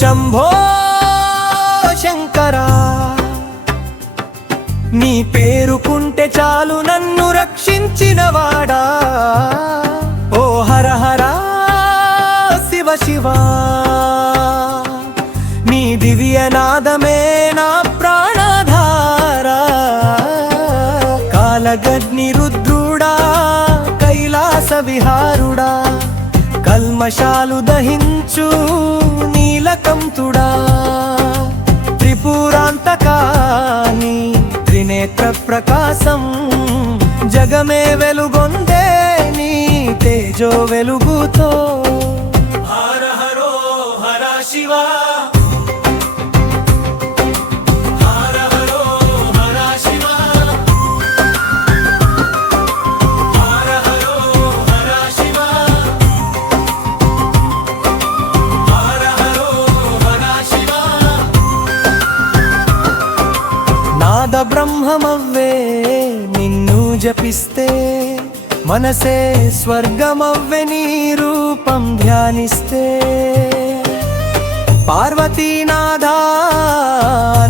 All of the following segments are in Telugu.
శంభో శంకరా, నీ పేరుకుంటే చాలు నన్ను రక్షించినవాడా. ఓ హర హర శివ శివ, నీ దివ్యనాదమే నా ప్రాణధార. కాలగగ్ని రుద్రుడా, కైలాస విహారుడా, కల్మషాలు దహించు నీలకంఠుడా. త్రిపురాంతకాని త్రినేత్ర ప్రకాశం, జగమే వెలుగొందే నీ తేజో వెలుగుతో. హర హరో హర శివ, నాద బ్రహ్మమవ్వే నిన్ను జపిస్తే, మనసే స్వర్గమవ్వె నీ రూపం ధ్యానిస్తే. పార్వతీనాథా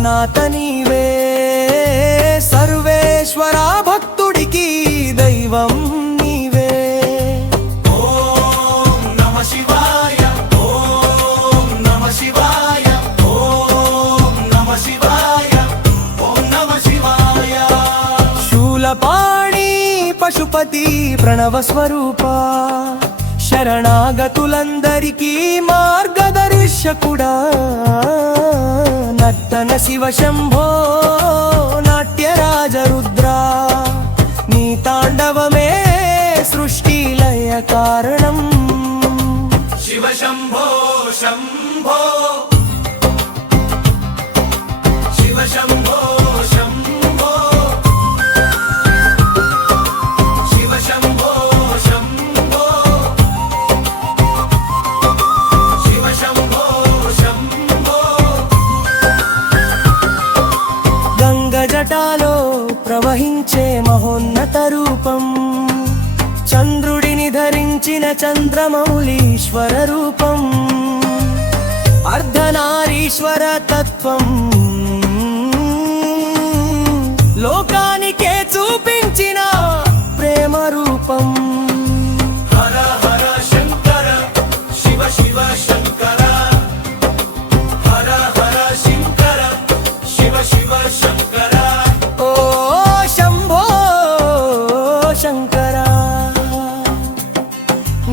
నాథ నీవే, సర్వేశ్వరా భక్తుడికి దైవం నీవే. ఓం నమ శివాయ, ఓం నమ శివాయ, ఓం నమ శివాయ, ఓం నమ శివాయ. శూలపాణి పశుపతి ప్రణవ స్వరూప, శరణాగతులందరికీ మార్గదర్శకుడా. నర్తన శివ శంభో నాట్యరాజ రుద్రా, నీ తాండవమే సృష్టి లయ కారణం. శివ శంభో శంభో, శివ శంభో శంభో, శివ శంభో శంభో, శివ శంభో శంభో. గంగ జటాలో ప్రవహించే మహోన్నత రూపం, చంద్రుడిని ధరించిన చంద్రమౌళీశ్వర రూపం. అర్ధనారీశ్వర తత్వం లోకానికే చూపించిన ప్రేమ రూపం. హర హర శంకర శివ శివ శంకర, హర హర శంకర శివ శివ శంకర. ఓ శంభో శంకర,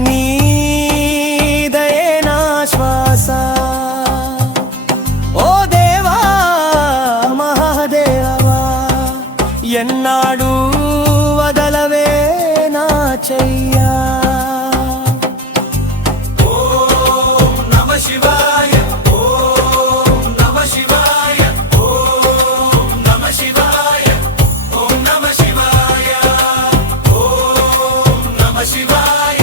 నీ దయే నా శ్వాస. ఓ దేవా మహాదేవా, ఎన్నాడు వదలవే నా చెయ్యా. ఓం నమ శివాయ, ఓం నమ శివాయ, ఓం నమ శివాయ, ఓం నమ శివాయ, ఓం నమ శివాయ.